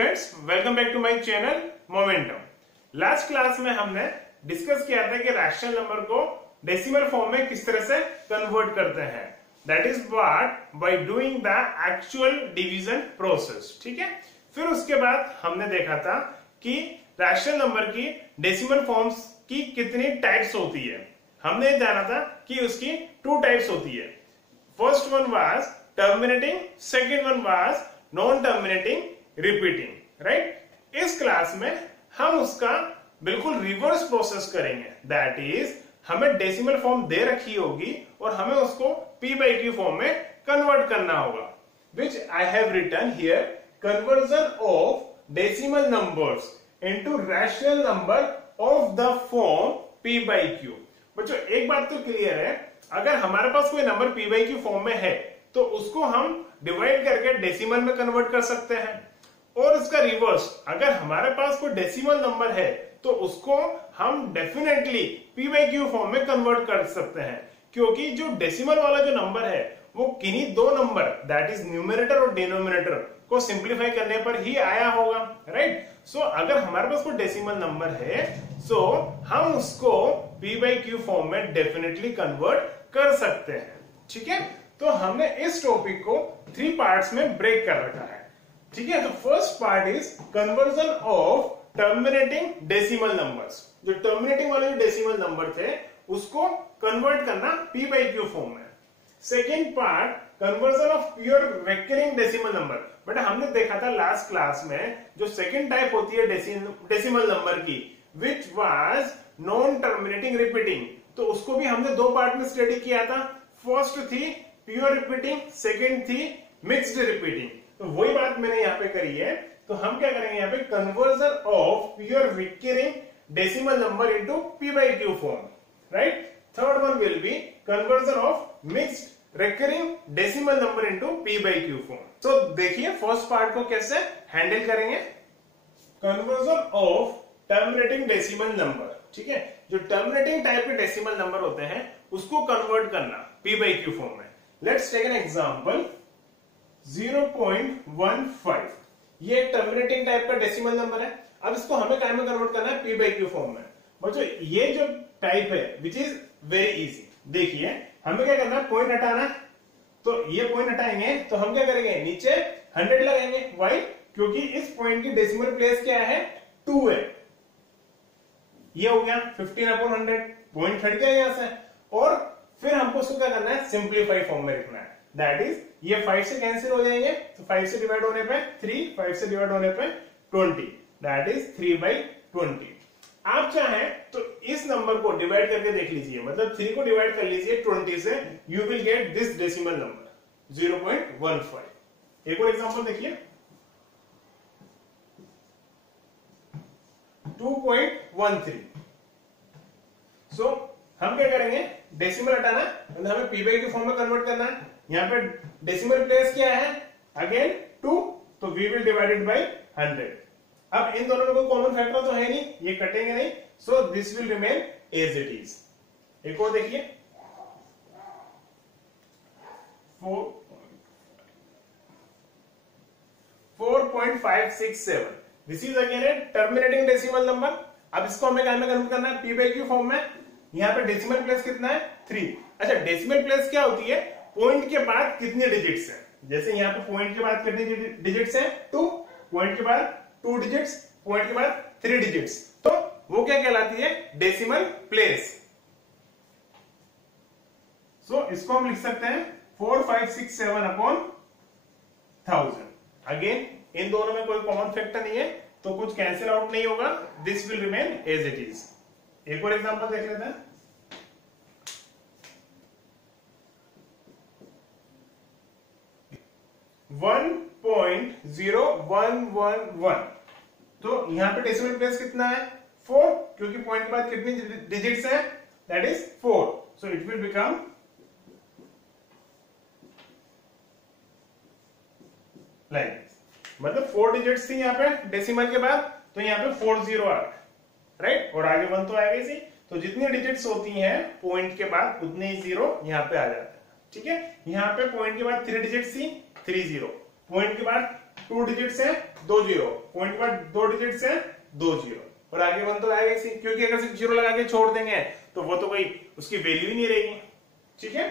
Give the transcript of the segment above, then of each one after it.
Students, welcome back to my channel momentum. Last class में हमने discuss किया था कि रैशनल नंबर को डेसिमल फॉर्म में किस तरह से कन्वर्ट करते हैं। That is what by doing the actual division process. ठीक है, फिर उसके बाद हमने देखा था कि रैशनल नंबर की डेसिमल फॉर्म्स की कितनी टाइप्स होती है। हमने जाना था कि उसकी 2 टाइप्स होती है। First one was terminating, second one was non terminating repeating. Right, इस क्लास में हम उसका बिल्कुल रिवर्स प्रोसेस करेंगे। दैट इज हमें डेसिमल फॉर्म दे रखी होगी और हमें उसको p by q फॉर्म में कन्वर्ट करना होगा, which I have written here. Conversion of decimal numbers into rational number of the form p by q। बच्चों एक बात तो क्लियर है, अगर हमारे पास कोई number p by q form में है तो उसको हम डिवाइड करके डेसिमल में कन्वर्ट कर सकते हैं। और इसका रिवर्स, अगर हमारे पास कोई डेसिमल नंबर है तो उसको हम definitely p by q form में कन्वर्ट कर सकते हैं, क्योंकि जो डेसिमल वाला जो नंबर है वो किन्हीं 2 नंबर दैट इज न्यूमरेटर और डिनोमिनेटर को सिंप्लीफाई करने पर ही आया होगा। राइट, सो अगर हमारे पास कोई डेसिमल नंबर है सो हम उसको p by q फॉर्म में डेफिनेटली कन्वर्ट कर सकते हैं। ठीक है, तो हमने इस टॉपिक को 3 पार्ट्स में ब्रेक कर रखा है। ठीक है, तो first part is conversion of terminating decimal numbers. जो टर्मिनेटिंग वाले जो डेसिमल नंबर थे उसको कन्वर्ट करना p by q फॉर्म में। Second part conversion of pure recurring decimal number. But हमने देखा था लास्ट क्लास में जो सेकेंड टाइप होती है डेसिमल नंबर की, which was non terminating repeating, तो उसको भी हमने 2 पार्ट में स्टडी किया था। फर्स्ट थी प्योर रिपीटिंग, सेकेंड थी मिक्स्ड रिपीटिंग। तो वही बात मैंने यहाँ पे करी है। तो हम क्या करेंगे यहाँ पे, conversion of pure recurring decimal number into p by q form. Right, third one will be conversion of mixed recurring decimal number into p by q form. तो देखिए फर्स्ट पार्ट को कैसे हैंडल करेंगे। Conversion of terminating decimal number. ठीक है, जो terminating type के decimal number होते हैं उसको कन्वर्ट करना p by q फॉर्म में। Let's take an example 0.15। ये एक टर्मिनेटिंग टाइप का डेसिमल नंबर है। अब इसको हमें क्या में कन्वर्ट करना है, p by q फॉर्म में। बच्चों ये जो टाइप है विच इज वेरी इजी। देखिए हमें क्या करना है, पॉइंट हटाना है। तो ये पॉइंट हटाएंगे तो हम क्या करेंगे, नीचे 100 लगाएंगे। वाई? क्योंकि इस पॉइंट की डेसिमल प्लेस क्या है, 2 है। ये हो गया 15/100, पॉइंट हट गया यहां से। और फिर हमको उसको क्या करना है, सिंप्लीफाई फॉर्म में लिखना है। दैट इज ये 5 से कैंसिल हो जाएंगे, तो 5 से डिवाइड होने पे 3, 5 से डिवाइड होने पे 20, दैट इज 3/20। आप चाहें तो इस नंबर को डिवाइड करके देख लीजिए, मतलब 3 को डिवाइड कर लीजिए 20 से, you will get this decimal number 0.15। एक और एग्जांपल देखिए 2.13। सो हम क्या करेंगे, डेसिमल हटाना है, मतलब हमें p by q फॉर्म में कन्वर्ट करना है। यहाँ पे डेसिमल प्लेस क्या है, अगेन 2, तो वी विल डिवाइडेड बाय 100। अब इन दोनों में कोई कॉमन फैक्टर तो है नहीं, ये कटेंगे नहीं, so this will remain as it is. एक और देखिए 4.567। This is again a terminating decimal number. अब इसको हमें क्या में कन्वर्ट करना है, p by q फॉर्म में। यहाँ पे डेसिमल प्लेस कितना है, 3। अच्छा, डेसिमल प्लेस क्या होती है, पॉइंट के बाद कितने डिजिट्स हैं। जैसे यहाँ पे पॉइंट के बाद कितने डिजिट्स हैं, 2, पॉइंट के बाद 2 डिजिट्स, पॉइंट के बाद 3 डिजिट्स, तो वो क्या कहलाती है, डेसिमल प्लेस। सो इसको हम लिख सकते हैं 4567/1000। अगेन इन दोनों में कोई कॉमन फैक्टर नहीं है तो कुछ कैंसिल आउट नहीं होगा, this will remain as it is. एक और एग्जांपल देख लेते हैं 1.0111। तो यहां पे डेसिमल प्लेस कितना है, 4, क्योंकि पॉइंट के बाद कितनी डिजिट्स है, that is 4, so it will become like this. मतलब 4 डिजिट्स थी यहाँ पे डेसिमल के बाद, तो यहाँ पे 40 आ गया। राइट, और आगे 1 तो आएगा इसी। तो जितनी डिजिट्स होती हैं पॉइंट के बाद उतने ही 0 यहाँ पे आ जाते हैं। ठीक है, यहाँ पे पॉइंट के बाद 3 डिजिट्स थी, 30, पॉइंट के बाद 2 डिजिट्स है 2 जीरो, पॉइंट के बाद 2 डिजिट्स है 2 जीरो, और आगे 1 तो आएगा इसी, क्योंकि अगर सिर्फ जीरो लगा के छोड़ देंगे तो वो तो कोई उसकी वैल्यू ही नहीं रहेगी। ठीक है,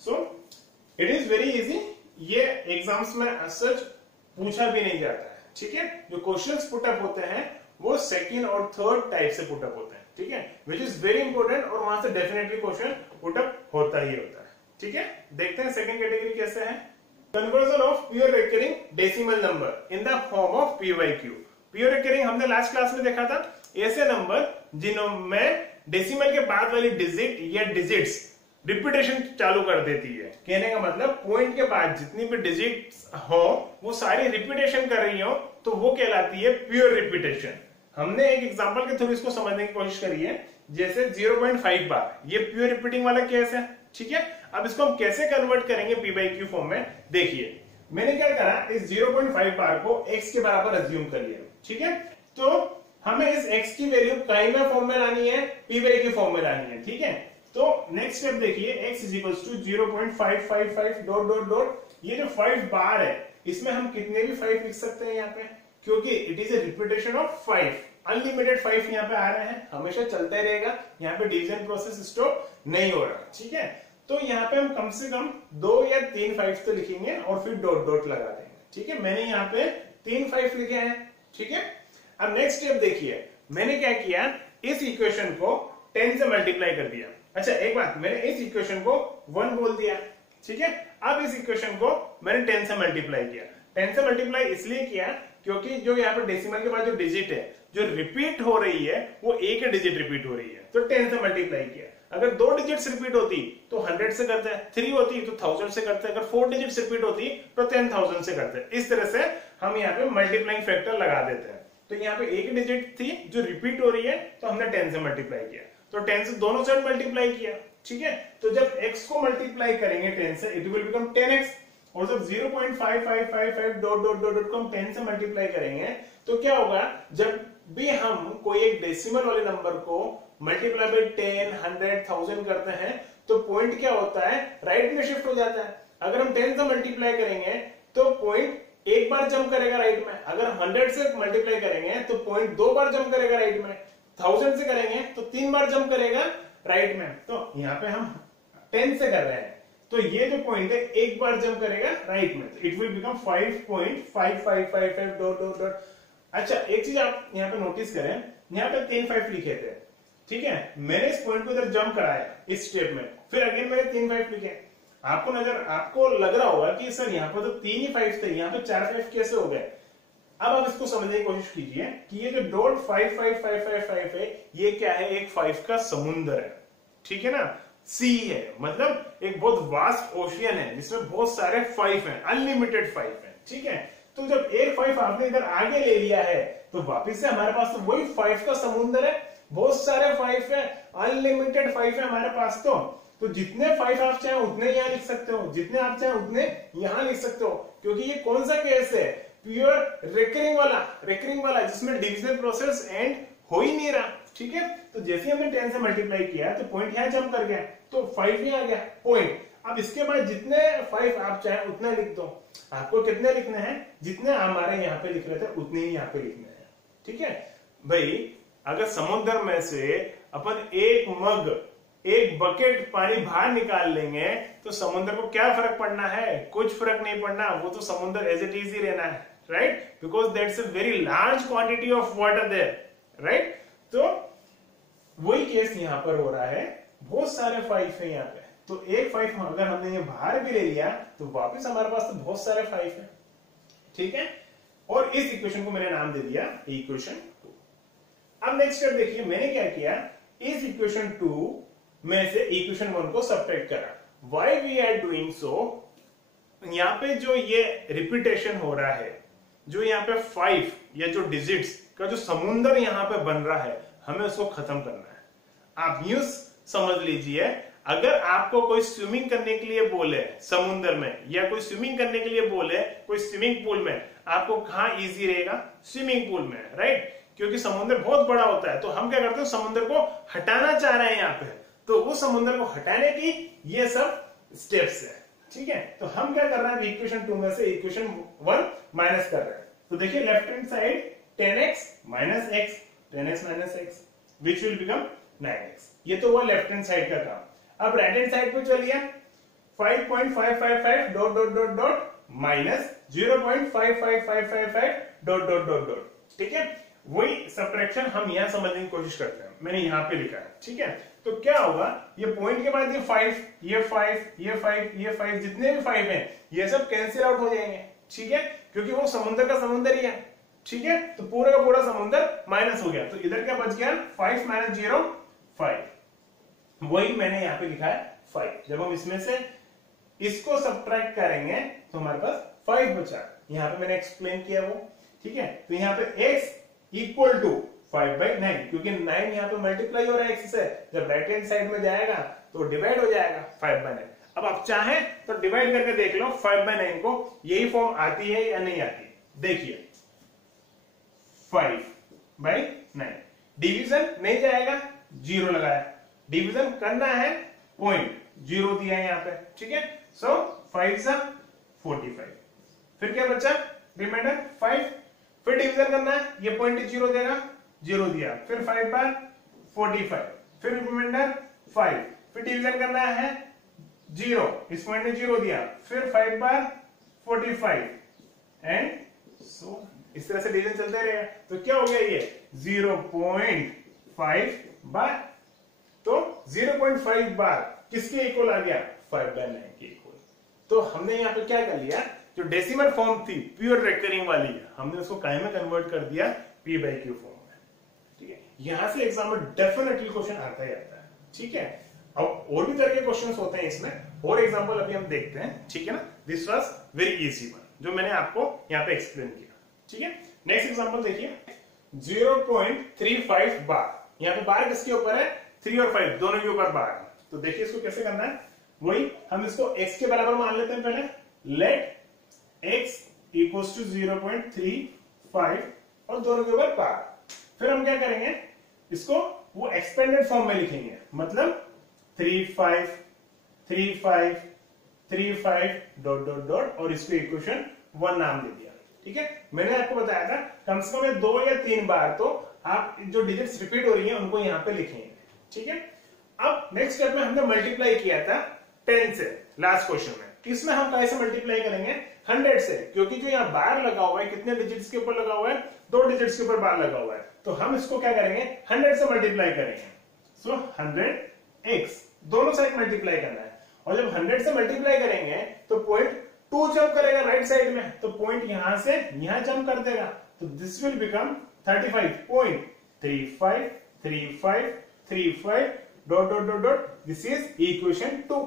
so it is very easy, ये एग्जाम्स में सच पूछा भी नहीं जाता है। ठीक है, जो क्वेश्चंस पुटअप होते हैं वो सेकंड और थर्ड टाइप से पुटअप होते हैं। ठीक है, विच इज वेरी इंपॉर्टेंट, और वहां से डेफिनेटली क्वेश्चन पुटअप होता ही होता है। ठीक है, देखते हैं सेकंड कैटेगरी कैसे है। Conversion of pure recurring decimal number in the form of PYQ। Pure recurring हमने लास्ट क्लास में देखा था, ऐसे नंबर जिनमें डेसिमल के बाद वाली डिजिट या डिजिट्स रिपीटेशन चालू कर देती है। कहने का मतलब पॉइंट के बाद जितनी भी डिजिट्स हो वो सारी रिपीटेशन कर रही हो तो वो कहलाती है प्योर रिपीटेशन। हमने एक एग्जांपल के थ्रू इसको समझने की कोशिश करी है, जैसे 0.5 बार, ये प्योर रिपीटिंग वाला केस है। ठीक है, अब इसको हम कैसे कन्वर्ट करेंगे PYQ फॉर्म में, देखिए मैंने क्या करा, इस 0.5 बार को x के बराबर अज्यूम कर लिया। ठीक है, तो हमें इस x की वैल्यू काइमा फॉर्म में लानी है, PYQ फॉर्म में लानी है। ठीक है, तो नेक्स्ट स्टेप देखिए, x is equal to 0.555 dot dot dot, ये जो 5 बार है इसमें हम कितने भी 5 लिख सकते हैं यहाँ पे, क्योंकि it is a repetition of 5, unlimited 5 यहाँ पे आ रहे हैं, हमेशा चलता ही रहेगा, यहाँ पे डिवीजन प्रोसेस स्टॉप नहीं हो रहा। ठीक है, तो यहाँ पे हम कम से कम 2 या 3 5 तो लिखेंगे और फिर डॉट डॉट लगा देंगे। ठीक है, मैंने यहाँ पे 3 5 लिखे हैं। ठीक है, अब नेक्स्ट स्टेप देखिए, मैंने क्या किया, इस इक्वेशन को 10 से मल्टीप्लाई कर दिया। अच्छा एक बात, मैंने इस इक्वेशन को 1 बोल दिया। ठीक है, अब इस इक्वेशन को मैंने 10 से मल्टीप्लाई किया। 10 से मल्टीप्लाई इसलिए किया क्योंकि जो यहाँ पर डेसिमल के बाद जो डिजिट है जो रिपीट हो रही है वो एक डिजिट रिपीट हो रही है, तो 10 से मल्टीप्लाई किया। अगर 2 डिजिट्स रिपीट होती तो 100 से करते हैं, 3 होती तो 1000 से करते हैं, अगर 4 डिजिट्स रिपीट होती तो 10,000 से करते हैं। इस तरह से हम यहाँ पे मल्टीप्लाइंग फैक्टर लगा देते हैं। तो यहाँ पे एक डिजिट थी जो रिपीट हो रही है तो हमने 10 से मल्टीप्लाई किया, तो 10 से दोनों साइड मल्टीप्लाई किया। ठीक है, तो जब x को मल्टीप्लाई करेंगे 10 से, इट विल बिकम 10x, और जब 0.5555 डॉट डॉट डॉट को हम 10 से मल्टीप्लाई करेंगे तो क्या होगा, जब भी हम कोई एक डेसिमल वाले नंबर को मल्टीप्लाई बाय 10, 100, 1000 करते हैं तो पॉइंट क्या होता है, राइट में शिफ्ट हो जाता है। अगर हम 10 से मल्टीप्लाई करेंगे तो पॉइंट एक बार जंप करेगा राइट में, अगर 100 से मल्टीप्लाई करेंगे तो पॉइंट 2 बार जंप करेगा राइट में, 1000 से करेंगे तो 3 बार जंप करेगा राइट में। तो यहाँ पे हम 10 से कर रहे हैं तो ये जो पॉइंट है एक बार जंप करेगा राइट में, तो it will become 5.5555 dot dot dot. अच्छा एक चीज आप यहाँ पे नोटिस करें, यहाँ पे 3 5 लिखे थे। ठीक है, मैंने इस पॉइंट को इधर जंप कराया इस स्टेप में, फिर अगेन मैंने 3 5 लिखे। आपको लग रहा होगा कि सर यहाँ पर तो 3 ही 5 थे, यहाँ पे 4 5 कैसे हो गए। अब आप इसको समझने की कोशिश कीजिए कि ये जो डॉट 55555 है ये क्या है, एक 5 का समुंदर है। ठीक है ना, सी है, मतलब एक बहुत वास्ट ओशियन है जिसमें बहुत सारे 5 हैं, अनलिमिटेड 5 हैं। ठीक है, तो जब एक 5 आपने इधर आगे ले लिया है तो वापिस से हमारे पास तो वही 5 का समुंदर है, बहुत सारे 5 है, अनलिमिटेड 5 है हमारे पास। तो जितने 5 आप चाहे उतने यहाँ लिख सकते हो, जितने आप चाहे उतने यहाँ लिख सकते हो, क्योंकि ये कौन सा केस है, प्योर रिकरिंग वाला जिसमें डिविजन प्रोसेस एंड हो ही नहीं रहा। ठीक है, तो जैसे हमने 10 से मल्टीप्लाई किया तो पॉइंट यहाँ जंप कर गया तो 5 ही आ गया पॉइंट। अब इसके बाद जितने 5 आप चाहे उतना लिख दो, आपको कितने लिखने हैं, जितने हमारे यहाँ पे लिख रहे थे उतने ही यहाँ पे लिखने हैं। ठीक है भाई, अगर समुद्र में से अपन एक बकेट पानी बाहर निकाल लेंगे तो समुद्र को क्या फर्क पड़ना है, कुछ फर्क नहीं पड़ना, वो तो समुद्र एज इट इज ही रहना है, right, because that's a very large quantity of water there, right. तो वही केस यहाँ पर हो रहा है, बहुत सारे 5 है यहाँ पे, तो एक 5 अगर हमने ये बाहर भी ले लिया तो वापस हमारे पास तो बहुत सारे 5 है। ठीक है, और इस इक्वेशन को मैंने नाम दे दिया इक्वेशन 2। अब नेक्स्ट स्टेप देखिए, मैंने क्या किया, इस इक्वेशन 2 में से इक्वेशन 1 को सब्ट्रैक्ट करा। Why we are doing so, यहाँ पे जो ये रिपीटेशन हो रहा है, जो यहाँ पे 5 या जो डिजिट्स का जो समुंदर यहाँ पे बन रहा है, हमें उसको खत्म करना है। आप यूं समझ लीजिए, अगर आपको कोई स्विमिंग करने के लिए बोले समुद्र में, या कोई स्विमिंग करने के लिए बोले कोई स्विमिंग पूल में, आपको कहां इजी रहेगा, स्विमिंग पूल में, राइट, क्योंकि समुद्र बहुत बड़ा होता है। तो हम क्या करते हैं, समुद्र को हटाना चाह रहे हैं यहाँ पे, तो उस समुद्र को हटाने की ये सब स्टेप्स है। ठीक है, तो हम क्या कर रहे हैं, इक्वेशन 2 में से इक्वेशन 1 माइनस कर रहे हैं। तो देखिए left hand side 10x minus x, 10x minus x, which will become 9x। ये तो हुआ लेफ्ट हैंड साइड का काम। अब राइट हैंड साइड पे चलिए, 5.555 dot dot dot dot minus 0.55555 dot dot dot dot, ठीक है। वही सब्ट्रैक्शन हम यहां समझने की कोशिश करते हैं, मैंने यहां पे लिखा है, ठीक है। तो क्या होगा, ये पॉइंट के बाद ये 5, ये 5, ये 5, ये 5, जितने भी 5 हैं ये सब कैंसिल आउट हो जाएंगे, ठीक है, क्योंकि वो समुद्र का समुद्र ही है, ठीक है। तो पूरा का पूरा समुद्र माइनस हो गया, तो इधर क्या बच गया, 5 माइनस 0 5, वही मैंने यहाँ पे लिखा है 5। जब हम इसमें से इसको सब्ट्रैक्ट करेंगे तो हमारे पास 5 बचा, यहाँ पे मैंने एक्सप्लेन किया वो, ठीक है। तो यहाँ पे x इक्वल टू 5/9, क्योंकि 9 यहाँ पे मल्टीप्लाई हो रहा है x से, जब राइट हैंड साइड में जाएगा तो डिवाइड हो जाएगा 5/9। अब आप चाहें तो डिवाइड करके देख लो 5/9 को, यही फॉर्म आती है या नहीं आती। देखिए 5/9, डिवीजन नहीं जाएगा, 0 लगाया, डिवीजन करना है पॉइंट, 0 दिया है यहाँ पे, ठीक है। सो 5 सा 45, फिर क्या बचा रिमाइंडर 5, फिर डिवीजन करना है, ये पॉइंट 0 देगा, 0 दिया, फिर 5 बार 45, फिर रिमाइंडर 5, फिर डिवीजन करना है 0, इस पॉइंट ने 0 दिया, फिर 5 बार 45 एंड सो इस तरह से डिवीजन चलता रहेगा। तो क्या हो गया, ये 0.5 बार, तो 0.5 बार किसके इक्वल आ गया, 5/9 के इक्वल। तो हमने यहाँ पे क्या कर लिया, जो डेसिमल फॉर्म थी प्योर रेकरिंग वाली, हमने उसको काय में कन्वर्ट कर दिया, p/q फॉर्म में, ठीक है। यहां से एग्जाम में डेफिनेटली क्वेश्चन आता ही आता है, ठीक है। अब और भी तरह के क्वेश्चंस होते हैं इसमें, और एग्जांपल अभी हम देखते हैं, ठीक है ना। This was very easy one, जो मैंने आपको यहाँ पे एक्सप्लेन किया, ठीक है। नेक्स्ट एग्जांपल देखिए, 0.35 बार, यहाँ पे बार किसके ऊपर है, 3 और 5 दोनों के ऊपर बार है। तो देखिए इसको कैसे करना है, वही हम इसको x के बराबर मान लेते हैं पहले, लेट x इक्वल्स टू 0.35 और दोनों के ऊपर बार। फिर हम क्या करेंगे, इसको वो एक्सपेंडेड फॉर्म में लिखेंगे, मतलब 35 35 35 डॉट डॉट डॉट और इसको इक्वेशन 1 नाम दे दिया, ठीक है। मैंने आपको बताया था कम से कम 2 या 3 बार तो आप जो डिजिट्स रिपीट हो रही हैं उनको यहाँ पे लिखेंगे, ठीक है। अब नेक्स्ट स्टेप में हमने मल्टीप्लाई किया था 10 से लास्ट क्वेश्चन में, इसमें हम कैसे मल्टीप्लाई करेंगे, 100 से, क्योंकि जो यहाँ बार लगा हुआ है कितने डिजिट्स के ऊपर लगा हुआ है, 2 डिजिट्स के ऊपर बार लगा हुआ है। तो हम इसको क्या करेंगे, 100 से मल्टीप्लाई करेंगे। सो 100x दोनों साइड मल्टीप्लाई करना है, और जब 100 से मल्टीप्लाई करेंगे तो पॉइंट 2 जंप करेगा राइट साइड में, तो पॉइंट यहां से यहां जंप कर देगा, तो this will become 35.35 35 35 dot dot dot dot, this is equation 2।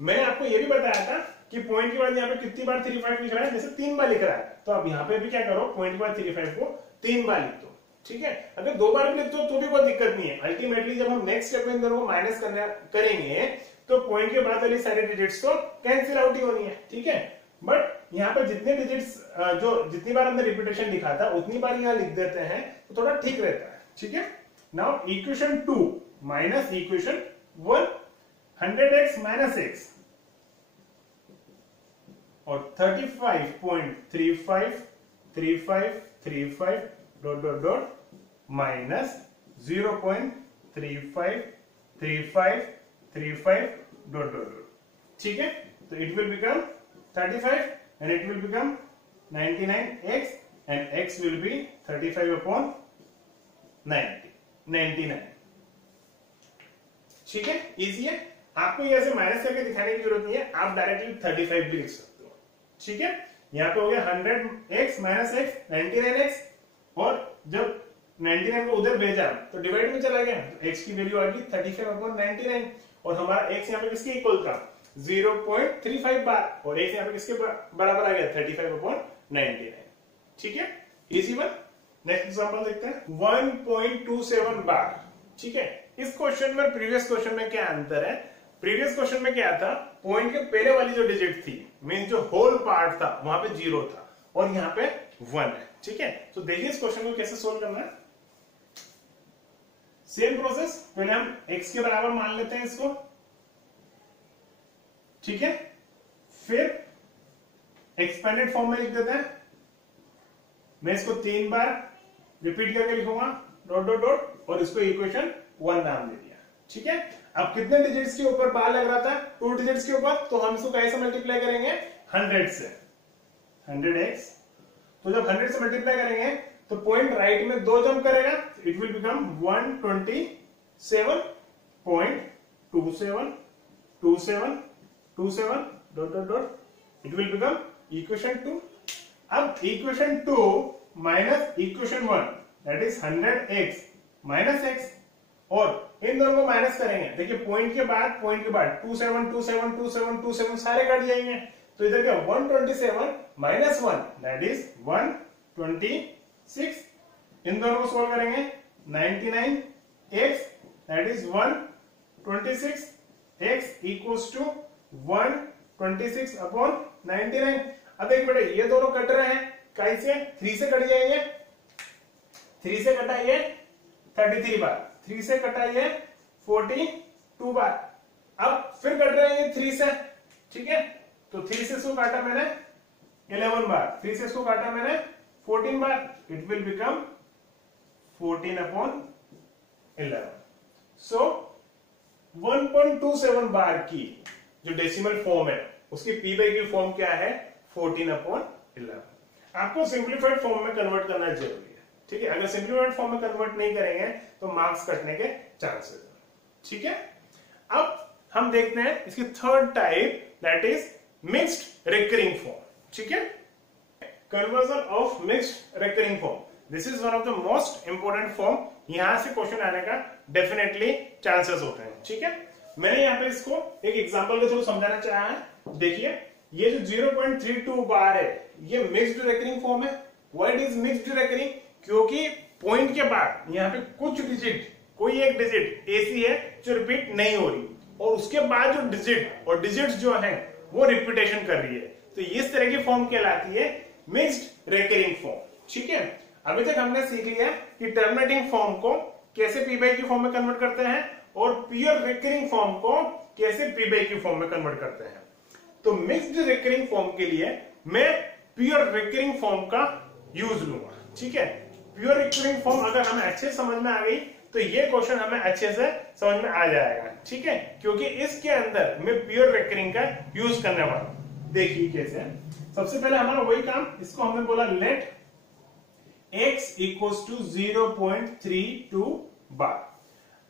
मैंने आपको ये भी बताया था कि पॉइंट के बाद यहाँ पे कितनी बार 35 लिख रहा है, जैसे 3 बार लिख रहा है, तो आप यहाँ पे भी क्या करो, पॉइंट के बाद 35 को 3 बार लिख दो, ठीक है। अगर 2 बार भी लिख दो तो भी कोई दिक्कत नहीं है। अल्टीमेटली जब हम नेक्स्ट स्टेप में इन दोनों को माइनस करेंगे तो पॉइंट के बाद वाली सारी डिजिट्स तो कैंसिल आउट ही होनी है, ठीक है। बट यहाँ पे जितने डिजिट्स जो जितनी बार हमने रिपीटेशन लिखा था उतनी बार यहाँ लिख देते हैं तो थोड़ा ठीक रहता है, ठीक है। Now equation 2 minus equation 1, 100x minus x और 35.35 35 35 dot dot dot minus 0.35 35 35 dot dot dot, ठीक है। तो it will become 35 and it will become 99x and x will be 35 upon 99, ठीक है। इजी है, आपको ये ऐसे माइनस करके दिखाने की जरूरत नहीं है, आप डायरेक्टली 35 भी लिख सकते हो, ठीक है। यहाँ पे हो गया 100x माइनस x 99x, और जब 99 को उधर भेजा तो डिवाइड में चला गया, तो x की वैल्यू आ गई 35 अपॉन 99, और हमारा x यहाँ पे किसके इक्वल था 0.35 बार, और x यहाँ पे किसके बराबर आ गया 35 अपॉन 99, ठीक है। Easy one. नेक्स्ट एग्जांपल देखते हैं 1.27 बार, ठीक है। इस क्वेश्चन में प्रीवियस क्वेश्चन में क्या अंतर है, प्रीवियस क्वेश्चन में क्या था, पॉइंट के पहले वाली जो डिजिट थी मीन जो होल पार्ट था वहां पे 0 था और यहाँ पे 1 है, ठीक है। तो देखिए इस क्वेश्चन को कैसे सोल्व करना है। सेम प्रोसेस, पहले हम x के बराबर मान लेते हैं इसको, ठीक है। फिर एक्सपेंडेड फॉर्म में लिख देते हैं, मैं इसको 3 बार रिपीट करके लिखूंगा डॉट डॉट डॉट और इसको इक्वेशन 1 नाम दे दिया। ठीक है, अब कितने डिजिट्स के ऊपर बार लग रहा था? 2 डिजिट्स के ऊपर, तो हम इसको कैसे मल्टीप्लाई करेंगे? 100 से, 100x। तो जब 100 से मल्टीप्लाई करेंगे तो पॉइंट राइट में 2 जंप करेगा, it will become 127.272727 dot dot dot, it will become equation 2। अब equation 2 minus equation 1 that is 100x minus x, और इन दोनों को माइनस करेंगे। देखिए पॉइंट के बाद 27 सारे कट जाएंगे, तो इधर क्या 127 माइनस 1 दैट इज 126। इन दोनों को सोल्व करेंगे 99x that is 126, x equals to 126 upon 99। अब एक बेटा ये दोनों कट रहे हैं, कैसे? 3 से कट जाएंगे, 3 से कटाइए 33 बार, 3 से कटाइए 42 बार। अब फिर कट रहे हैं 3 से, ठीक है, तो 3 से इसको काटा मैंने 11 बार, 3 से इसको काटा मैंने 14 बार, इट विल बिकम 14 अपॉन 11। सो 1.27 बार की जो डेसिमल फॉर्म है उसकी पी बाई क्यू फॉर्म क्या है? 14 अपॉन 11। आपको सिंप्लीफाइड फॉर्म में कन्वर्ट करना जरूरी है, ठीक है। अगर सिंप्लीफाइड फॉर्म में कन्वर्ट नहीं करेंगे तो मार्क्स कटने के चांसेस है, ठीक है। अब हम देखते हैं इसकी third type that is mixed recurring form, ठीक है। Conversion of mixed recurring form, this is one of the most important form. यहां से क्वेश्चन आने का डेफिनेटली चांसेस होते हैं, ठीक है। मैंने यहाँ पे इसको एक एग्जांपल के थ्रू समझाना चाहा है। देखिए ये जो 0.32 बार है ये मिक्स्ड रिकरिंग फॉर्म है। Why it is mixed recurring? क्योंकि पॉइंट के बाद यहाँ पे कुछ डिजिट, कोई एक डिजिट ऐसी है जो रिपीट नहीं हो रही और उसके बाद जो डिजिट और डिजिट्स जो है वो रिपीटेशन कर रही है, तो इस तरह की फॉर्म कहलाती है मिक्स्ड रिकरिंग फॉर्म, ठीक है। अभी तक हमने सीख लिया कि टर्मिनेटिंग फॉर्म को कैसे पी बाई क्यू फॉर्म में कन्वर्ट करते हैं और प्योर रिकरिंग फॉर्म को कैसे पी बाई क्यू फॉर्म में कन्वर्ट करते हैं। तो मिक्स्ड रिकरिंग फॉर्म के लिए मैं प्योर रिकरिंग फॉर्म का यूज लूंगा, ठीक है। प्योर रिकरिंग फॉर्म अगर हमें अच्छे समझ में आ गई तो ये क्वेश्चन हमें अच्छे से समझ में आ जाएगा, ठीक है, क्योंकि इसके अंदर मैं प्योर रिकरिंग का यूज करने वाला हूं। देखिए कैसे, सबसे पहले हमारा वही काम, इसको हमने बोला लेट x इक्वल्स टू 0.32 बार।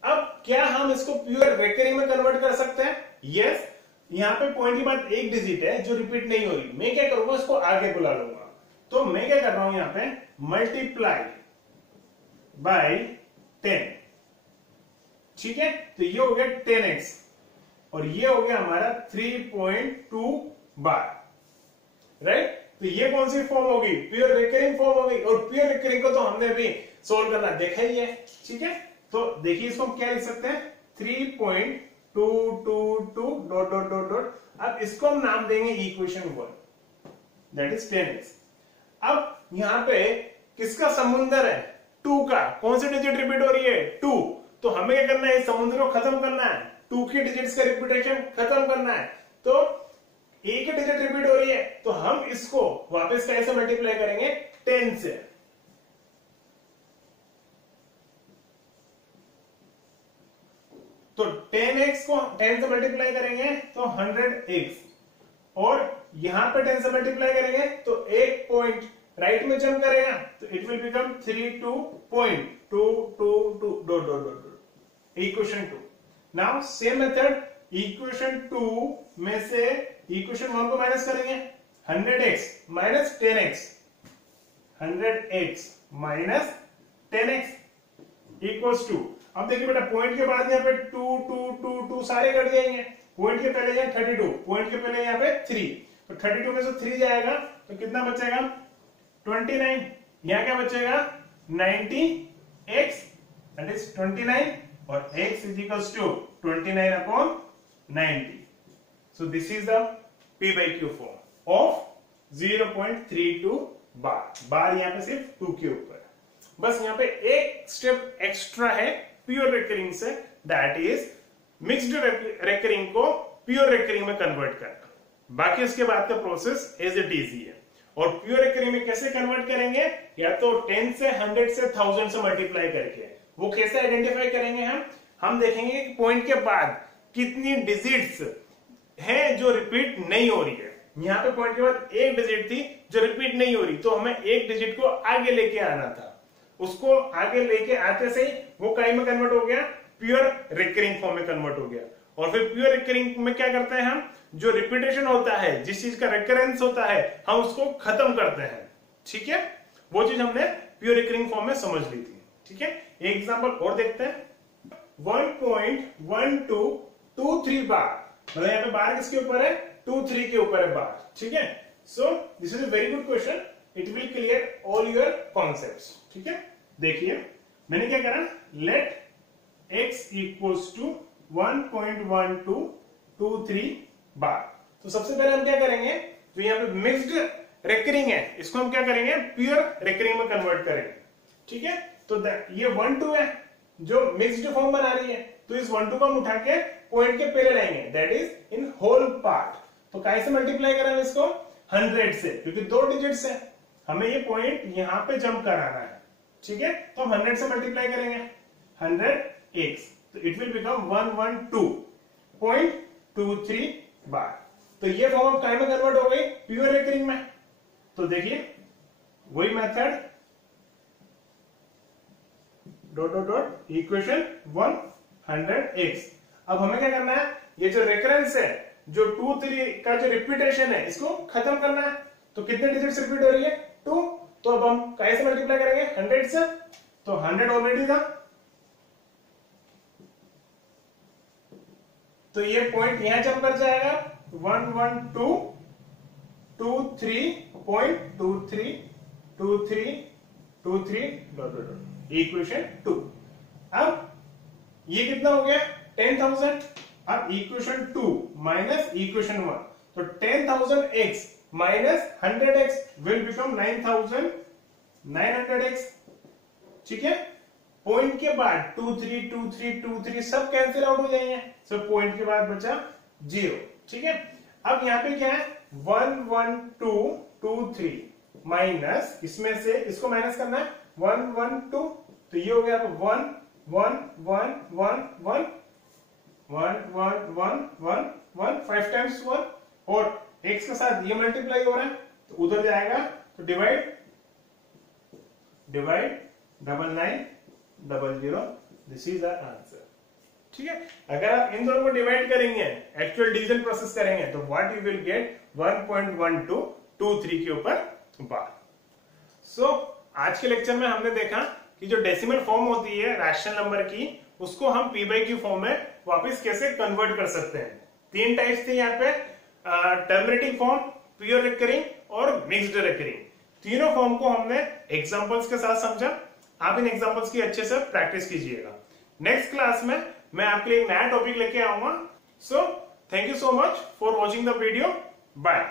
अब क्या हम इसको प्योर रिकरिंग में कन्वर्ट कर सकते हैं? यस। यहां पे पॉइंट के बाद एक डिजिट है जो रिपीट नहीं हो रही, मैं क्या करूंगा इसको आगे बुला लूंगा। तो मैं क्या कर रहा हूं यहां पे मल्टीप्लाई बाय 10, ठीक है। तो ये हो गया 10x और ये हो गया हमारा 3.2 बार, राइट। तो ये कौन सी फॉर्म होगी? प्योर रिकरिंग फॉर्म होगी, और प्योर रिकरिंग को तो हमने भी सोल्व करना देखा ही है, ठीक है। तो देखिए इसको हम क्या लिख सकते हैं 3.222 डॉट डॉट डॉट डॉट। अब इसको हम नाम देंगे इक्वेशन 1 दैट इज 10x। अब यहां पे किसका समुंदर है? 2 का। कौन सी डिजिट रिपीट हो रही है? 2। तो हमें क्या करना है? इस समुद्र को खत्म करना है, 2 की डिजिट्स का रिपीटेशन खत्म करना है। तो एक डिजिट रिपीट हो रही है तो हम इसको वापस कैसे मल्टीप्लाई करेंगे? 10 से। तो 10x को 10 से मल्टीप्लाई करेंगे तो 100x, और यहां पे 10 से मल्टीप्लाई करेंगे तो एक पॉइंट राइट में जंप करेगा तो it will become 32.222 dot dot dot equation 2। Now same method, equation 2 में से इक्वेशन 1 को माइनस करेंगे, 100x minus 10x, 100x minus 10x equals to, अब देखिए बेटा पॉइंट के बाद यहाँ पे 2 2 2 2 सारे कट जाएंगे। पॉइंट के पहले यहाँ 32, पॉइंट के पहले यहाँ पे 3, तो 32 में से 3 जाएगा तो कितना बचेगा? 29। यहाँ क्या बचेगा? 90x दैट इज 29 और x is equals to 29 upon 90। So this is the P by Q form of 0.32 बार। बार यहाँ पे सिर्फ 2 के ऊपर, बस यहाँ पे एक स्टेप एक्स्ट्रा है प्योर रिकरिंग से, दैट इज मिक्स्ड रिकरिंग को प्योर रिकरिंग में कन्वर्ट करना, बाकी उसके बाद का प्रोसेस एज इट इज ही है। और प्योर रिकरिंग में कैसे कन्वर्ट करेंगे, या तो 10 से 100 से 1000 से मल्टीप्लाई करके। वो कैसे आइडेंटिफाई करेंगे हम देखेंगे कि पॉइंट के बाद कितनी डिजिट्स है जो रिपीट नहीं हो रही है। यहाँ पे पॉइंट के बाद एक डिजिट थी जो रिपीट नहीं हो रही, तो हमें एक डिजिट को आगे लेके आना था। उसको आगे लेके आते से ही वो काय में कन्वर्ट हो गया, प्योर रिकरिंग फॉर्म में कन्वर्ट हो गया। और फिर प्योर रिकरिंग में क्या करते हैं हम, जो रिपीटेशन होता है, जिस चीज का रिकरेंस होता है, हम उसको खत्म करते हैं। ठीक है, वो चीज हमने प्योर रिकरिंग फॉर्म में समझ ली थी। ठीक है, एक एग्जांपल और देखते हैं। 1.1223 बार, मतलब यहाँ पे बार किसके ऊपर है, 2-3 के ऊपर है बार। ठीक है, so this is a very good question, it will clear all your concepts. ठीक है, देखिए मैंने क्या करा, लेट x इक्वल्स टू 1.1223 बार। तो सबसे पहले हम क्या करेंगे, जो यहाँ पे मिक्स्ड रिकरिंग है, इसको हम क्या करेंगे, प्योर रिकरिंग में कन्वर्ट करेंगे। ठीक है, तो ये 1-2 है जो मिक्स्ड फॉर्म बना रही है, तो इस 1-2 को हम उठा के पॉइंट के पहले लाएंगे, that is in whole part. तो कैसे मल्टीप्लाई करेंगे इसको, 100 से, क्योंकि 2 डिजिट्स है, हमें ये पॉइंट यहां पे जंप कराना है। ठीक है, तो हम 100 से मल्टीप्लाई करेंगे, 100x, तो इट विल बिकम 112.23 बार। तो ये फॉर्म काय में कन्वर्ट हो गई, प्योर रिकरिंग में। तो देखिए वही method, dot dot dot equation 100x। अब हमें क्या करना है, ये जो रेकरेंस है, जो 2-3 का जो रिपीटेशन है, इसको खत्म करना है। तो कितने डिजिट्स रिपीट हो रही है, 2। तो अब हम कैसे मल्टीप्लाई करेंगे, 100 से, तो 100 ऑलरेडी था, तो ये पॉइंट यहां जंप कर जाएगा, 11223.23 इक्वेशन 2। अब ये कितना हो गया, 10,000। अब इक्वेशन 2 माइनस इक्वेशन 1, तो 10,000x minus 100x will become 9,900x। ठीक है, पॉइंट के बाद 2-3 सब कैंसिल आउट हो जाएंगे, सब पॉइंट के बाद बचा 0। ठीक है, अब यहाँ पे क्या है, 11223 माइनस, इसमें से इसको माइनस करना है, 112, तो ये हो गया 1 1 1 1 1 1 1 1 1 1 5 टाइम्स 1, और x के साथ ये मल्टीप्लाई हो रहा है, तो उधर जाएगा, तो divide 9900, this is our answer. ठीक है, अगर आप इन दोनों को डिवाइड करेंगे, एक्चुअल डिवीजन प्रोसेस करेंगे, तो व्हाट यू विल गेट 1.1223 के ऊपर बार। सो आज के लेक्चर में हमने देखा कि जो डेसिमल फॉर्म होती है रैशनल नंबर की, उसको हम p/q फॉर्म में वापस कैसे कन्वर्ट कर सकते हैं। 3 टाइप्स थे यहाँ पे, टर्मिनेटिंग फॉर्म, प्योर रिकरिंग और मिक्स्ड रिकरिंग। तीनों फॉर्म को हमने एग्जांपल्स के साथ समझा। आप इन एग्जांपल्स की अच्छे से प्रैक्टिस कीजिएगा। नेक्स्ट क्लास में मैं आपके लिए एक नया टॉपिक लेके आऊंगा। So thank you so much for watching the video, bye.